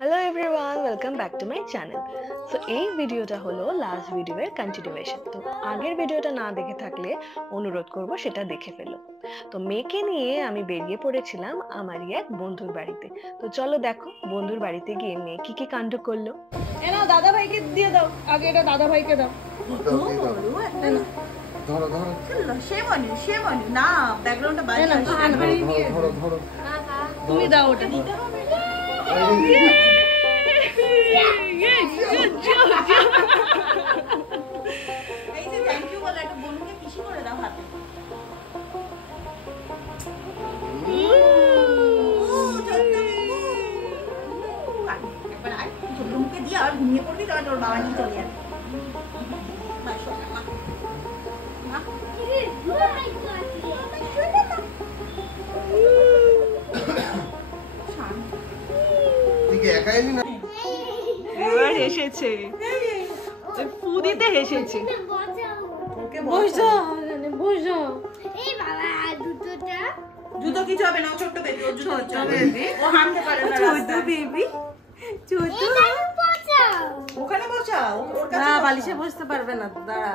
Hello everyone, welcome back to my channel. So এই ভিডিওটা হলো লাস্ট ভিডিওর কন্টিনিউয়েশন। তো আগের ভিডিওটা না দেখে থাকলে অনুরোধ করব সেটা দেখে ফেলো। তো মেয়েকে নিয়ে আমি বেরিয়ে পড়েছিলাম আমারই এক বন্ধুর বাড়িতে। তো চলো দেখো বন্ধুর বাড়িতে গিয়ে মেয়ে কি কি কাণ্ড করলো। এ নাও, দাদা ভাইকে দিয়ে দাও, আগে এটা দাদা ভাইকে দাও। ধরো ধরো শেমনি না, ব্যাকগ্রাউন্ডটা বাজে না। ধরো ধরো তুমি দাও ওটা। এই যে থ্যাংক ইউ বলে একটা বন্ধুকে পিসি করে দাও হাতে। একবার আয়, ছোট মুখে দিয়ে আর ঘুমিয়ে পড়বি, তারপর তোর বাবা নিয়ে চলে যাবে। একাই না এবার হেসেছে, ফু দিতে হেসেছে। জুতো কিছু হবে না, ছোট্ট বেবি, ও ছোট্ট বেবি, ও হাঁটতে পারে না। ছোট্ট বেবি, ছোট্ট। ওখানে বসাও, ওর কাছে না, বালিশে বসতে পারবে না, দাঁড়া।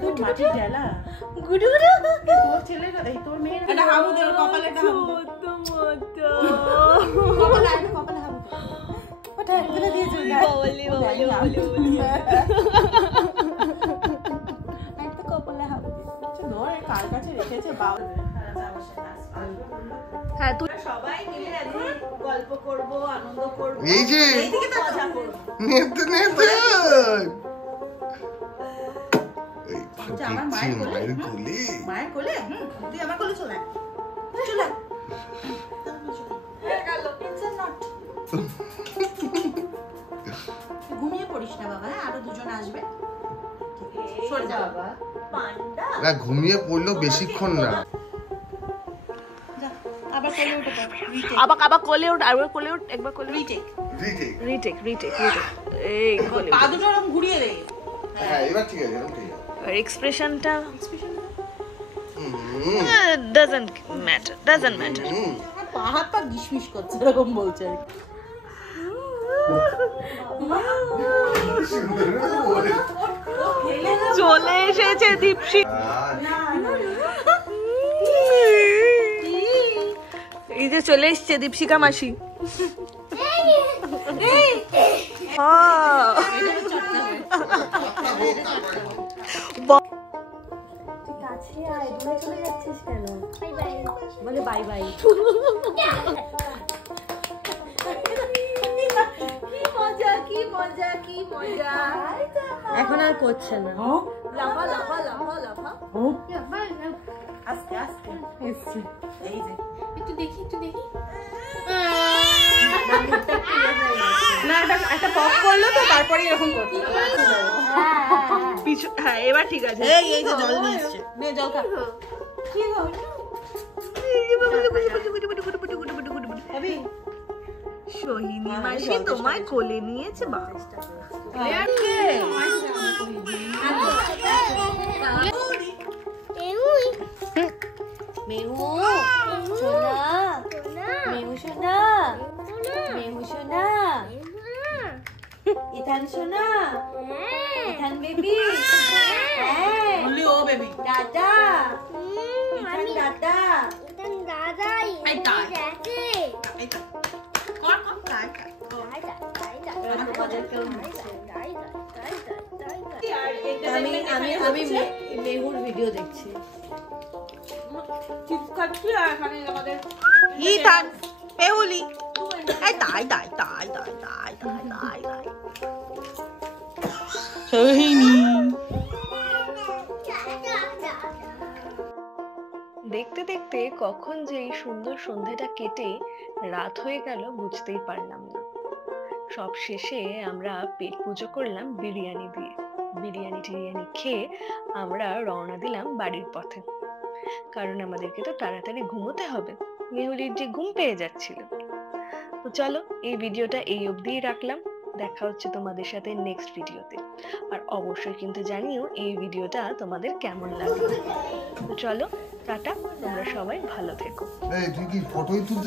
তোর মাটি ঢেলা গুডু গুডু, তোর ছেলে এই তোর মেয়ে এটা হাবু দে, কপালে একটা হাবু ছোট মতো কপালে হাবু ওটা এখানে দিয়ে চল গা বলি একটা কপালে হাবু ধর, কার কাছে রেখেছে বাবা। হ্যাঁ, তুই সবাই মিলে একদিন গল্প করব, আনন্দ করব। এই যে এইদিকে তো মজা করব। নেতে আমার মায়ের কোলে, মায়ের কোলে, তুই আমার কোলে চলে চলে ঘুমিয়ে পড়িস না বাবা, হ্যাঁ, আরো দুজন আসবে। সরে যা বাবা, পান্ডা না, ঘুমিয়ে পড়লো বেশিক্ষণ না। যা, আবার কোলে উঠে পড়, আবার কোলে উঠ, আবার কোলে উঠ, একবার কোলে রিটেক রিটেক এই কোলে পা দুটো এরকম ঘুরিয়ে দে। হ্যাঁ, এবার ঠিক আছে, এরকম ঠিক আছে। আর এক্সপ্রেশনটা doesn't matter. পা হাত পা গিশমিশ করছে, এরকম বলছে। চলে এসেছে দীপশি, এই যে চলে এসেছে দীপশিকা মাসি। বলে বাই বাই। কি মজা এখন আর করছে না। লাফা আস্তে এসছে। এই যে একটু দেখি না, একটা পপ করলো তো, তারপরে এরকম করছে। হ্যাঁ, এবার ঠিক আছে। এই যে জল নিয়ে এসছে, নে জল খা। কি গো সোহিনী মাসি তোমায় কোলে নিয়েছে, বাবা। ইথান সোনা, ইথান বেবি, বলি ও বেবি, দাদা, ইথান দাদা, এই তাই কর তাই আমি মেহুর ভিডিও দেখছি, চিপস খাচ্ছি, আর এখানে আমাদের ইথান পেহুলি, এই তাই সোহিনী। দেখতে দেখতে কখন যে এই সুন্দর সন্ধ্যাটা কেটে রাত হয়ে গেল বুঝতেই পারলাম না। সব শেষে আমরা পেট পুজো করলাম বিরিয়ানি দিয়ে। বিরিয়ানি খেয়ে আমরা রওনা দিলাম বাড়ির পথে, কারণ আমাদেরকে তো তাড়াতাড়ি ঘুমোতে হবে। মেহুলির যে ঘুম পেয়ে যাচ্ছিল। তো চলো এই ভিডিওটা এই অবধিই রাখলাম, দেখা হচ্ছে তোমাদের সাথে নেক্সট ভিডিওতে। আর অবশ্যই কিন্তু জানিও এই ভিডিওটা তোমাদের কেমন লাগলো। তো চলো টাটা, তোমরা সবাই ভালো থেকো। এই তুই কি ফটোই তুলতে